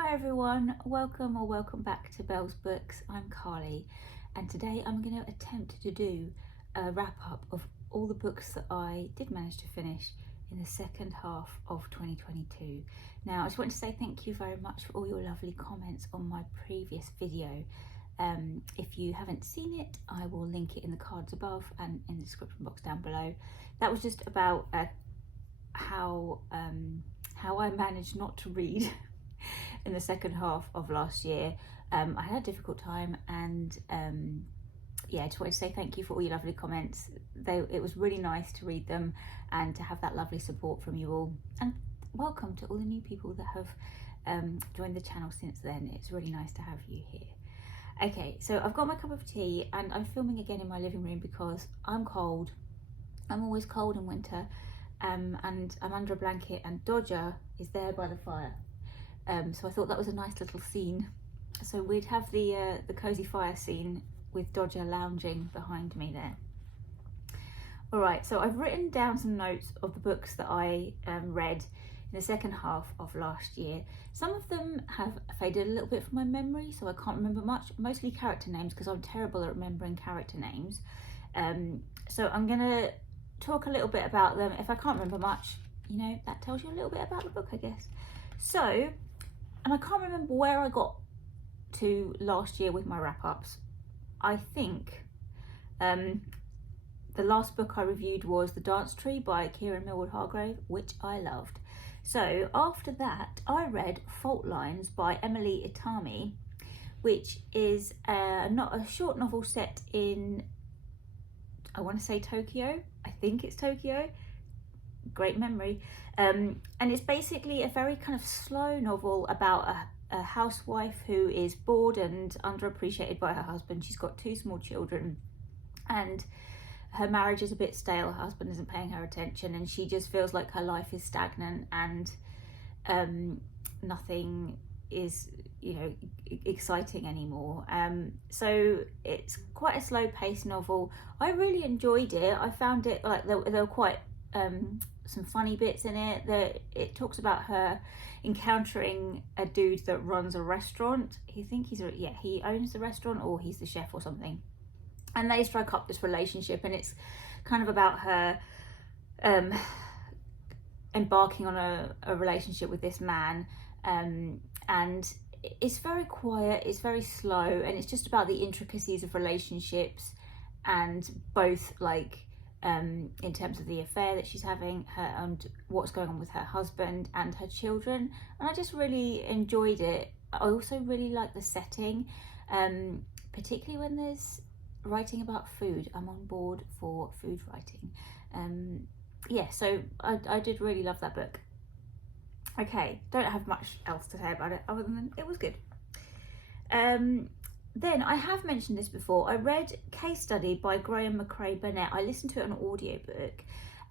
Hi everyone, welcome back to Belle's Books. I'm Carly and today I'm going to attempt to do a wrap up of all the books that I did manage to finish in the second half of 2022. Now I just want to say thank you very much for all your lovely comments on my previous video. If you haven't seen it, I will link it in the cards above and in the description box down below. That was just about how I managed not to read in the second half of last year. I had a difficult time and yeah, I just wanted to say thank you for all your lovely comments. It was really nice to read them and to have that lovely support from you all, and welcome to all the new people that have joined the channel since then. It's really nice to have you here. Okay, so I've got my cup of tea and I'm filming again in my living room because I'm cold. I'm always cold in winter, and I'm under a blanket and Dodger is there by the fire. So I thought that was a nice little scene. So we'd have the cozy fire scene with Dodger lounging behind me there. All right, so I've written down some notes of the books that I read in the second half of last year. Some of them have faded a little bit from my memory, so I can't remember much, mostly character names because I'm terrible at remembering character names. So I'm gonna talk a little bit about them. If I can't remember much, you know, that tells you a little bit about the book, I guess. So, and I can't remember where I got to last year with my wrap-ups. I think the last book I reviewed was The Dance Tree by Kerry Hargrave, which I loved. So after that, I read Fault Lines by Emily Itami, which is not a short novel set in, I want to say Tokyo. I think it's Tokyo. Great memory. And it's basically a very kind of slow novel about a housewife who is bored and underappreciated by her husband. She's got 2 small children and her marriage is a bit stale. Her husband isn't paying her attention and she just feels like her life is stagnant and nothing is, you know, exciting anymore. So it's quite a slow paced novel. I really enjoyed it. I found it like there were quite some funny bits in it. That it talks about her encountering a dude that runs a restaurant. He owns the restaurant, or he's the chef or something, and they strike up this relationship, and it's kind of about her embarking on a relationship with this man, and it's very quiet, it's very slow, and it's just about the intricacies of relationships, and both like in terms of the affair that she's having, her and what's going on with her husband and her children. And I just really enjoyed it. I also really like the setting, particularly when there's writing about food. I'm on board for food writing. Yeah, so I did really love that book. Okay, don't have much else to say about it other than it was good. Then I have mentioned this before. I read Case Study by Graeme, Macrae, Burnet. I listened to it on an audiobook,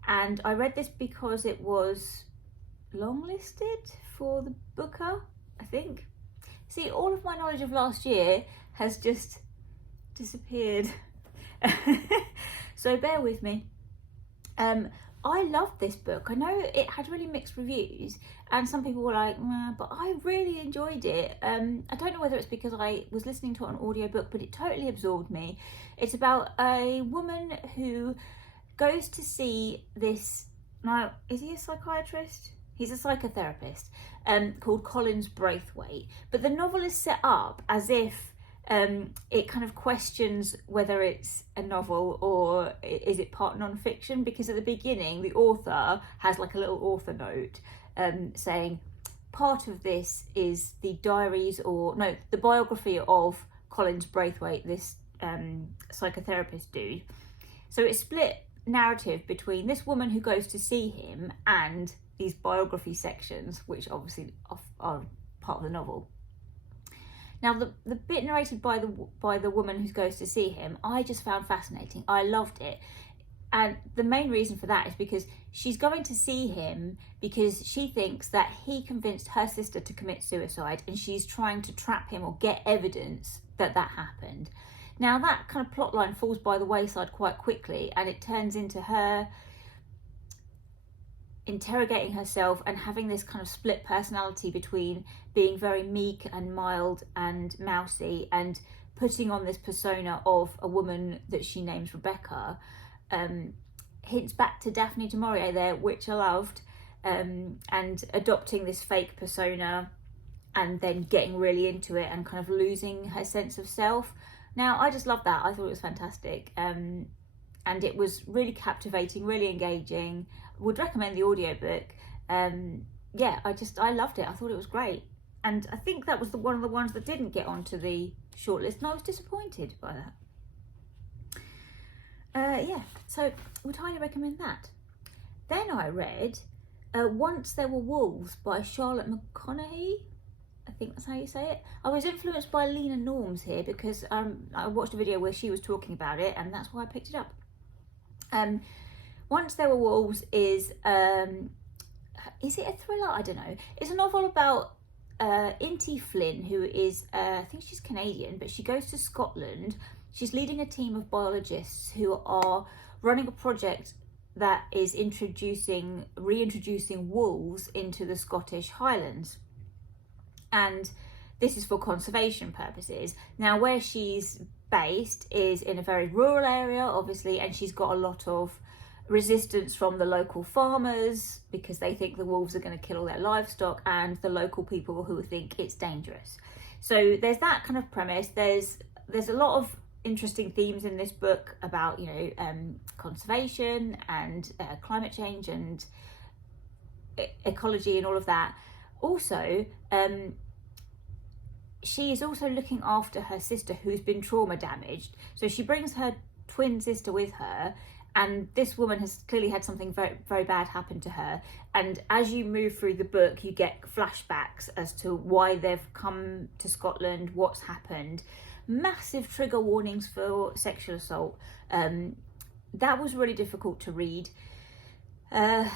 and I read this because it was longlisted for the Booker, I think. See, all of my knowledge of last year has just disappeared. So bear with me. I loved this book. I know it had really mixed reviews and some people were like, but I really enjoyed it. I don't know whether it's because I was listening to it on audiobook, but it totally absorbed me. It's about a woman who goes to see this, now is he a psychiatrist? He's a psychotherapist, called Collins Braithwaite, but the novel is set up as if it kind of questions whether it's a novel or is it part non-fiction, because at the beginning the author has like a little author note saying part of this is the the biography of Collins Braithwaite, this psychotherapist dude. So it's split narrative between this woman who goes to see him and these biography sections, which obviously are part of the novel. Now, the bit narrated by the woman who goes to see him, I just found fascinating. I loved it. And the main reason for that is because she's going to see him because she thinks that he convinced her sister to commit suicide, and she's trying to trap him or get evidence that that happened. Now, that kind of plot line falls by the wayside quite quickly, and it turns into her interrogating herself and having this kind of split personality between being very meek and mild and mousy and putting on this persona of a woman that she names Rebecca, hints back to Daphne du Maurier there, which I loved, and adopting this fake persona and then getting really into it and kind of losing her sense of self. Now, I just love that. I thought it was fantastic. And it was really captivating, really engaging. Would recommend the audiobook. Yeah, I loved it. I thought it was great. And I think that was one of the ones that didn't get onto the shortlist, and I was disappointed by that. Yeah, so would highly recommend that. Then I read Once There Were Wolves by Charlotte McConaghy. I think that's how you say it. I was influenced by Lena Norms here because I watched a video where she was talking about it, and that's why I picked it up. Once There Were Wolves is it a thriller? I don't know. It's a novel about Inti Flynn, who is, I think she's Canadian, but she goes to Scotland. She's leading a team of biologists who are running a project that is reintroducing wolves into the Scottish Highlands. And this is for conservation purposes. Now, where she's based is in a very rural area, obviously, and she's got a lot of resistance from the local farmers because they think the wolves are going to kill all their livestock, and the local people who think it's dangerous. So there's that kind of premise. There's a lot of interesting themes in this book about, conservation and climate change and ecology and all of that. Also, she is also looking after her sister who's been trauma damaged. So she brings her twin sister with her, and this woman has clearly had something very, very bad happen to her. And as you move through the book, you get flashbacks as to why they've come to Scotland, what's happened. Massive trigger warnings for sexual assault. That was really difficult to read. It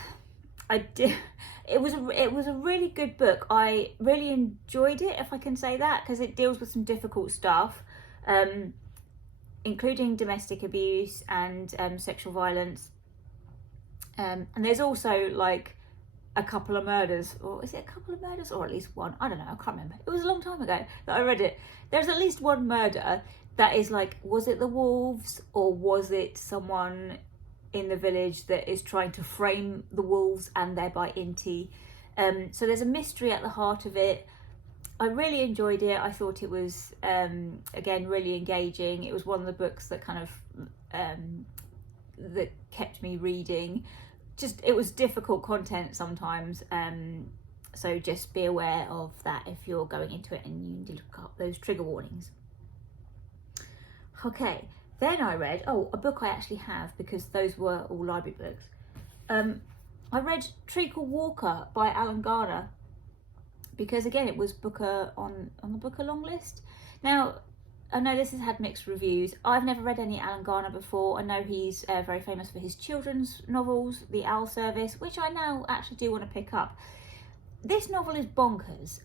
was a really good book. I really enjoyed it, if I can say that, because it deals with some difficult stuff, including domestic abuse and sexual violence. And there's also like a couple of murders, or is it a couple of murders, or at least one? I don't know. I can't remember. It was a long time ago that I read it. There's at least one murder that is like, was it the wolves or was it someone in the village that is trying to frame the wolves and thereby Inti? So there's a mystery at the heart of it. I really enjoyed it. I thought it was, again, really engaging. It was one of the books that kind of, that kept me reading. It was difficult content sometimes. So just be aware of that if you're going into it, and you need to look up those trigger warnings. Okay, then I read, a book I actually have, because those were all library books. I read Treacle Walker by Alan Garner, because again, it was Booker on the Booker long list. Now, I know this has had mixed reviews. I've never read any Alan Garner before. I know he's very famous for his children's novels, The Owl Service, which I now actually do want to pick up. This novel is bonkers.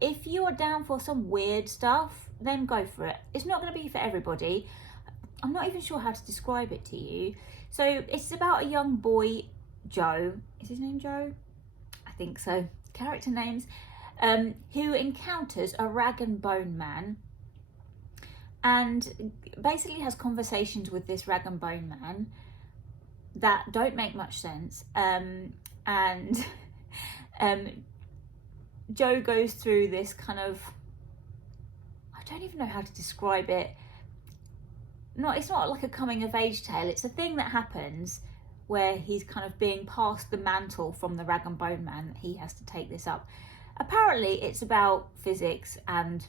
If you are down for some weird stuff, then go for it. It's not going to be for everybody. I'm not even sure how to describe it to you. So it's about a young boy, Joe. Is his name Joe? I think so. Character names. Who encounters a rag and bone man, and basically has conversations with this rag and bone man that don't make much sense. And Joe goes through this kind of, I don't even know how to describe it. It's not like a coming of age tale. It's a thing that happens where he's kind of being passed the mantle from the rag and bone man, that he has to take this up. Apparently it's about physics and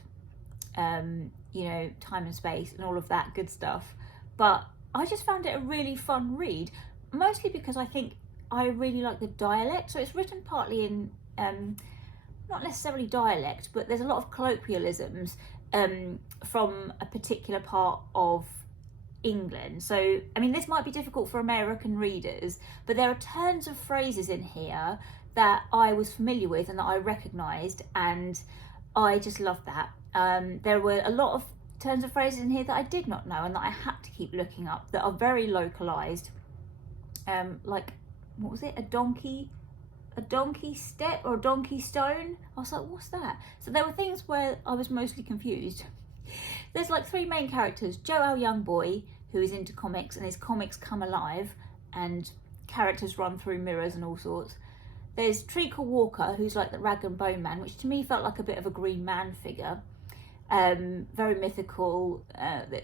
time and space and all of that good stuff, but I just found it a really fun read, mostly because I think I really like the dialect. So it's written partly in not necessarily dialect, but there's a lot of colloquialisms from a particular part of England. So I mean, this might be difficult for American readers, but there are tons of phrases in here that I was familiar with and that I recognised, and I just loved that. There were a lot of turns of phrases in here that I did not know and that I had to keep looking up, that are very localised, like what was it? A donkey step or a donkey stone. I was like, what's that? So there were things where I was mostly confused. There's like 3 main characters. Joe, our young boy, who is into comics, and his comics come alive and characters run through mirrors and all sorts. There's Treacle Walker, who's like the rag and bone man, which to me felt like a bit of a Green Man figure. Very mythical,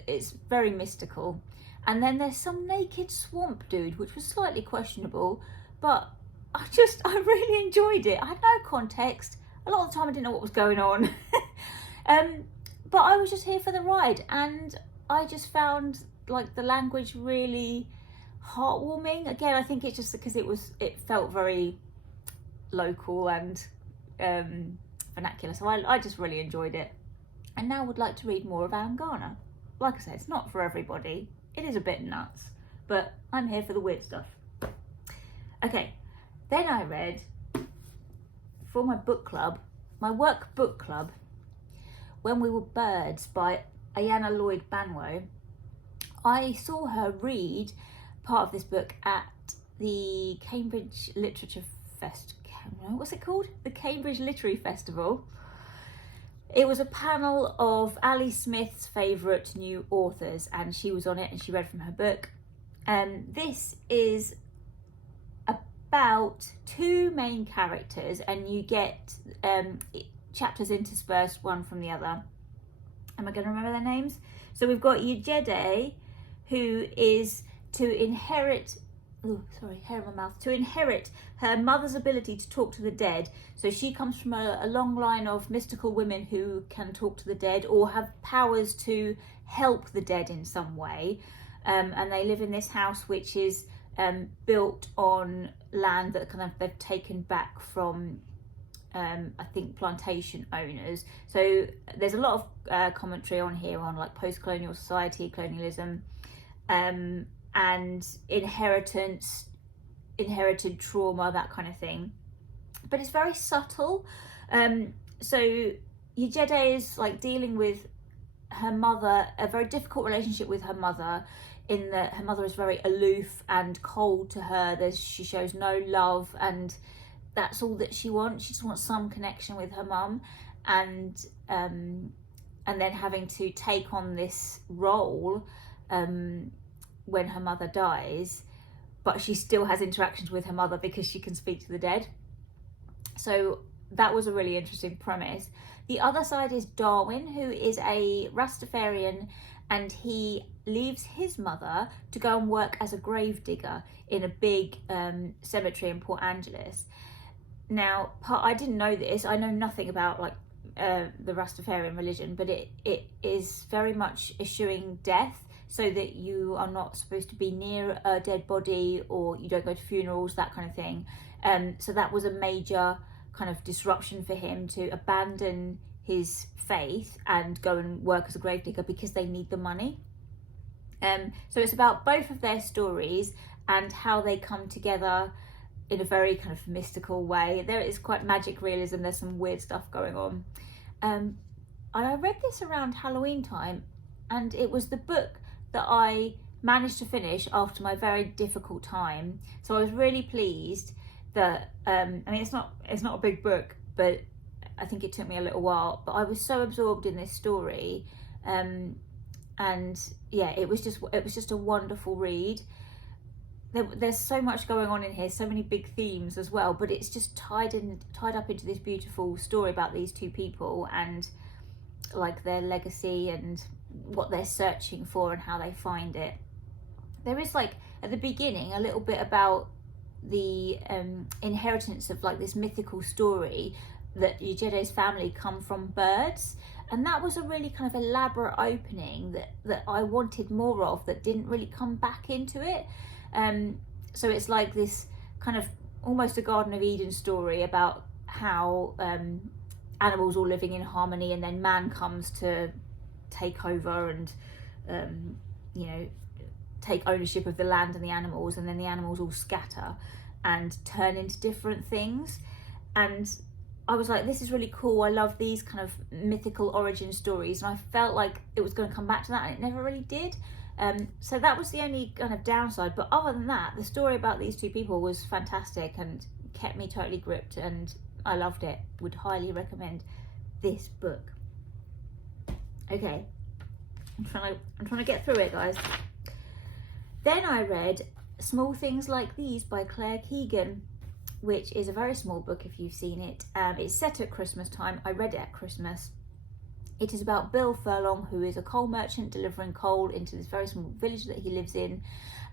it's very mystical. And then there's some naked swamp dude, which was slightly questionable, but I really enjoyed it. I had no context. A lot of the time I didn't know what was going on. But I was just here for the ride, and I just found like the language really heartwarming. Again, I think it's just because it felt very local and vernacular, so I just really enjoyed it. And now would like to read more of Garner. Like I said, it's not for everybody. It is a bit nuts, but I'm here for the weird stuff. Okay, then I read for my book club, my work book club, When We Were Birds by Ayanna Lloyd Banwo. I saw her read part of this book at the Cambridge Literature what's it called? The Cambridge Literary Festival. It was a panel of Ali Smith's favourite new authors, and she was on it and she read from her book. This is about 2 main characters, and you get chapters interspersed one from the other. Am I going to remember their names? So we've got Yejide, who is to inherit her mother's ability to talk to the dead. So she comes from a long line of mystical women who can talk to the dead or have powers to help the dead in some way. And they live in this house which is built on land that they've taken back from I think plantation owners. So there's a lot of commentary on here on like post-colonial society, colonialism, and inherited trauma, that kind of thing. But it's very subtle. So Yejide is like dealing with her mother, a very difficult relationship with her mother, in that her mother is very aloof and cold to her. She shows no love, and that's all that she wants. She just wants some connection with her mum, and then having to take on this role when her mother dies, but she still has interactions with her mother because she can speak to the dead. So that was a really interesting premise. The other side is Darwin, who is a Rastafarian, and he leaves his mother to go and work as a grave digger in a big cemetery in Port Angeles. Now, I didn't know this. I know nothing about like the Rastafarian religion, but it is very much eschewing death, so that you are not supposed to be near a dead body, or you don't go to funerals, that kind of thing. So that was a major kind of disruption for him, to abandon his faith and go and work as a gravedigger because they need the money. So it's about both of their stories and how they come together in a very kind of mystical way. There is quite magic realism, there's some weird stuff going on. And I read this around Halloween time, and it was the book that I managed to finish after my very difficult time. So I was really pleased that, I mean, it's not a big book, but I think it took me a little while, but I was so absorbed in this story. And yeah, it was just a wonderful read. There's so much going on in here, so many big themes as well, but it's just tied up into this beautiful story about these 2 people and like their legacy and what they're searching for and how they find it. There is like at the beginning a little bit about the inheritance of like this mythical story that Yejide's family come from birds, and that was a really kind of elaborate opening that I wanted more of, that didn't really come back into it. So it's like this kind of almost a Garden of Eden story about how animals all living in harmony, and then man comes to take over and take ownership of the land and the animals, and then the animals all scatter and turn into different things. And I was like, this is really cool. I love these kind of mythical origin stories, and I felt like it was going to come back to that, and it never really did. So that was the only kind of downside, but other than that, the story about these two people was fantastic and kept me totally gripped, and I loved it. Would highly recommend this book. Okay, I'm trying to get through it, guys. Then I read Small Things Like These by Keegan, which is a very small book if you've seen it. It's set at Christmas time. I read it at Christmas. It is about Bill Furlong, who is a coal merchant delivering coal into this very small village that he lives in,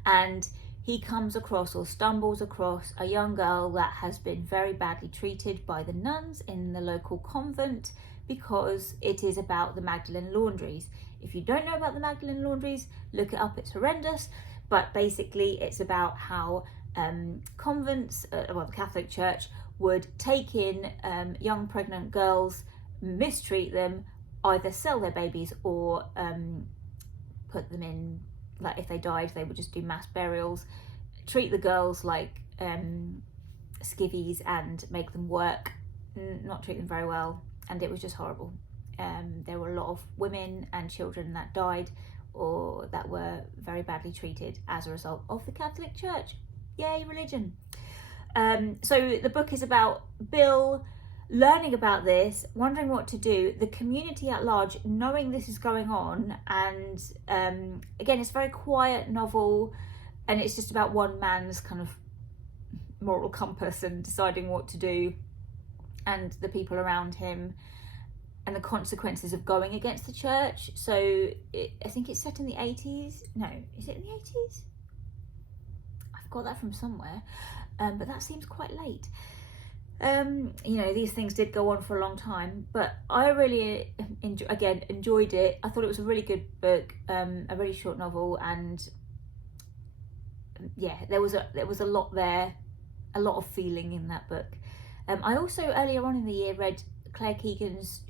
and he comes across or stumbles across a young girl that has been very badly treated by the nuns in the local convent, because it is about the Magdalene laundries. If you don't know about the Magdalene laundries, look it up, it's horrendous. But basically it's about how convents, the Catholic Church, would take in young pregnant girls, mistreat them, either sell their babies or put them in, like if they died, they would just do mass burials, treat the girls like skivvies and make them work, not treat them very well, and it was just horrible. There were a lot of women and children that died or that were very badly treated as a result of the Catholic Church. Yay, religion. So the book is about Bill learning about this, wondering what to do, the community at large knowing this is going on, and again, it's a very quiet novel, and it's just about one man's kind of moral compass and deciding what to do, and the people around him, and the consequences of going against the church. So I think it's set in the 80s. No, is it in the 80s? I've got that from somewhere, but that seems quite late. You know, these things did go on for a long time, but I really enjoyed it. I thought it was a really good book, a really short novel, and yeah, there was a lot there, a lot of feeling in that book. I also earlier on in the year read Claire Keegan's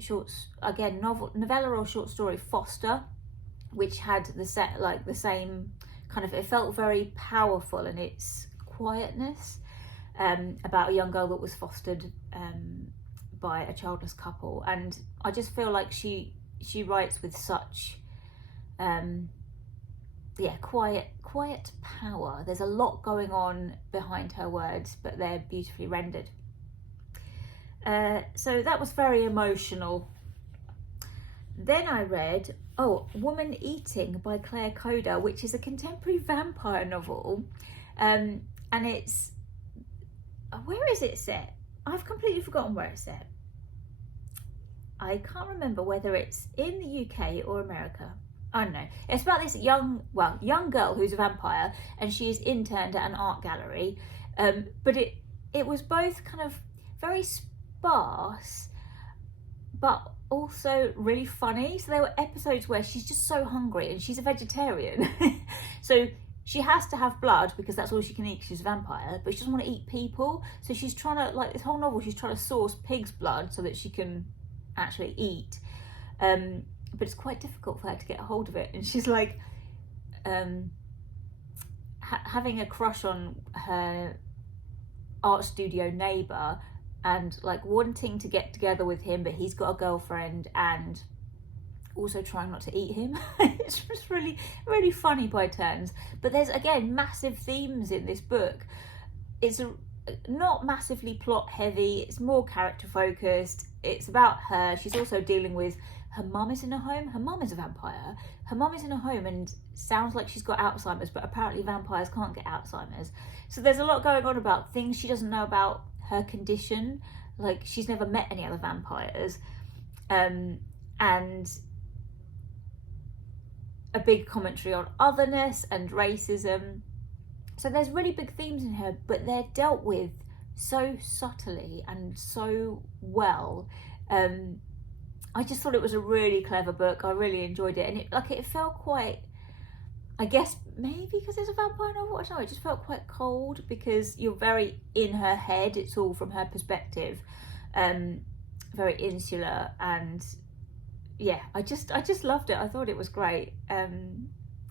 novella or short story Foster, which had the same kind of, it felt very powerful in its quietness. About a young girl that was fostered by a childless couple, and I just feel like she writes with such quiet power. There's a lot going on behind her words, but they're beautifully rendered. So that was very emotional. Then I read Woman Eating by Claire Kohda, which is a contemporary vampire novel, and it's, where is it set? I've completely forgotten where it's set. I can't remember whether it's in the UK or America. I don't know. It's about this young girl who's a vampire, and she is interned at an art gallery. But it was both kind of very sparse, but also really funny. So there were episodes where she's just so hungry, and she's a vegetarian. So she has to have blood because that's all she can eat because she's a vampire, but she doesn't want to eat people. So she's trying to, like this whole novel, she's trying to source pig's blood so that she can actually eat. But it's quite difficult for her to get a hold of it. And she's like having a crush on her art studio neighbour, and like wanting to get together with him, but he's got a girlfriend, and also trying not to eat him. It's just really, really funny by turns. But there's, again, massive themes in this book. It's not massively plot heavy. It's more character focused. It's about her. She's also dealing with her mum is in a home. Her mum is a vampire. Her mum is in a home and sounds like she's got Alzheimer's, but apparently vampires can't get Alzheimer's. So there's a lot going on about things she doesn't know about her condition. Like, she's never met any other vampires. And a big commentary on otherness and racism. So there's really big themes in her, but they're dealt with so subtly and so well. I just thought it was a really clever book. I really enjoyed it, and it felt quite, I guess maybe because it's a vampire novel, I don't know, it just felt quite cold because you're very in her head. It's all from her perspective, very insular, and yeah, I just loved it. I thought it was great. There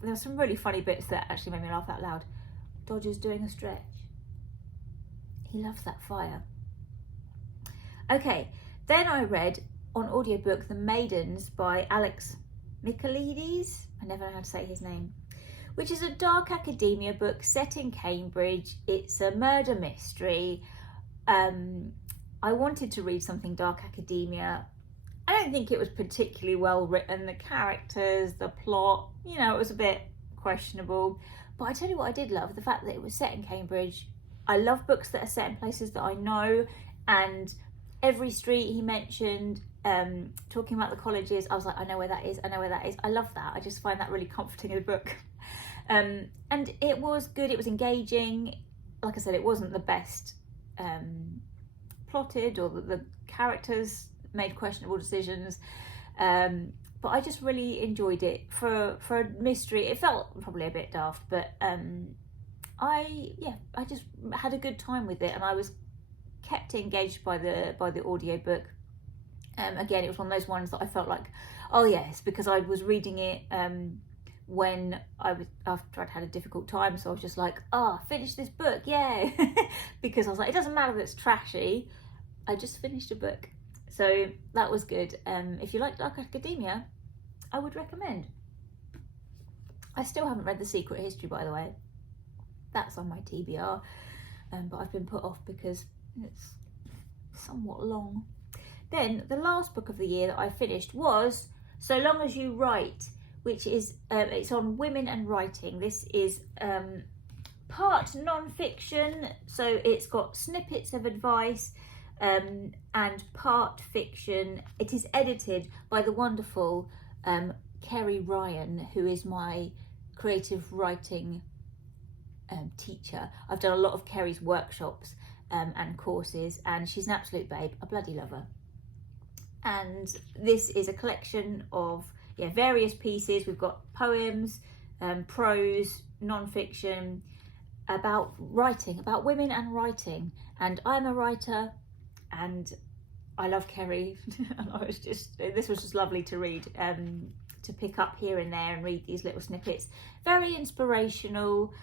were some really funny bits that actually made me laugh out loud. Dodger's doing a stretch. He loves that fire. Okay, then I read on audiobook The Maidens by Michaelides. I never know how to say his name. which is a dark academia book set in Cambridge. It's a murder mystery. I wanted to read something dark academia. I don't think it was particularly well written. The characters, the plot, you know, it was a bit questionable. But I tell you what I did love, the fact that it was set in Cambridge. I love books that are set in places that I know, and every street he mentioned, talking about the colleges, I was like, I know where that is, I know where that is. I love that. I just find that really comforting in the book. And it was good, it was engaging. Like I said, it wasn't the best plotted, or the characters made questionable decisions. But I just really enjoyed it. For a mystery, it felt probably a bit daft, but I just had a good time with it, and I was kept engaged by the audiobook. Again, it was one of those ones that I felt like, oh yes, because I was reading it when after I'd had a difficult time, so I was just like, finish this book, yeah. Because I was like, it doesn't matter that it's trashy, I just finished a book. So that was good. If you like dark academia, I would recommend. I still haven't read The Secret History, by the way. That's on my TBR, but I've been put off because it's somewhat long. Then the last book of the year that I finished was So Long As You Write, which is it's on women and writing. This is part non-fiction, so it's got snippets of advice, and part fiction. It is edited by the wonderful Kerry Ryan, who is my creative writing teacher. I've done a lot of Kerry's workshops and courses, and she's an absolute babe. I bloody love her. And this is a collection of various pieces. We've got poems, prose, non-fiction, about writing, about women and writing. And I'm a writer, and I love Kerry. And this was just lovely to read, to pick up here and there and read these little snippets. Very inspirational.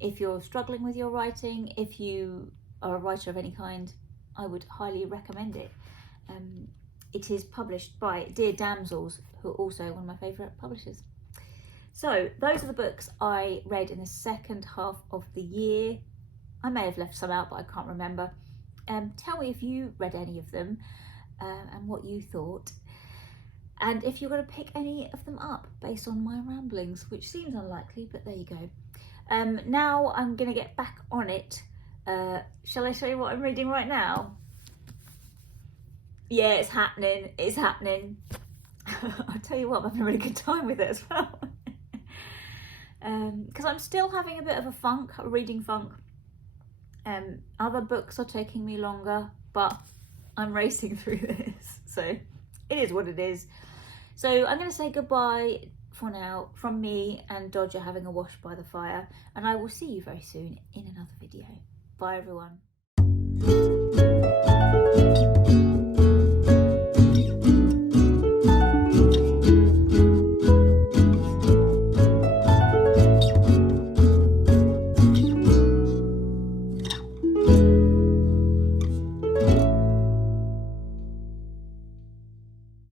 If you're struggling with your writing, if you are a writer of any kind, I would highly recommend it. It is published by Dear Damsels, who are also one of my favourite publishers. So those are the books I read in the second half of the year. I may have left some out, but I can't remember. Tell me if you read any of them and what you thought, and if you're going to pick any of them up based on my ramblings, which seems unlikely, but there you go. Now I'm going to get back on it. Shall I show you what I'm reading right now? Yeah, it's happening. It's happening. I'll tell you what, I'm having a really good time with it as well. Because I'm still having a bit of a reading funk. Other books are taking me longer, but I'm racing through this. So it is what it is. So I'm going to say goodbye for now from me and Dodger having a wash by the fire. And I will see you very soon in another video. Bye, everyone.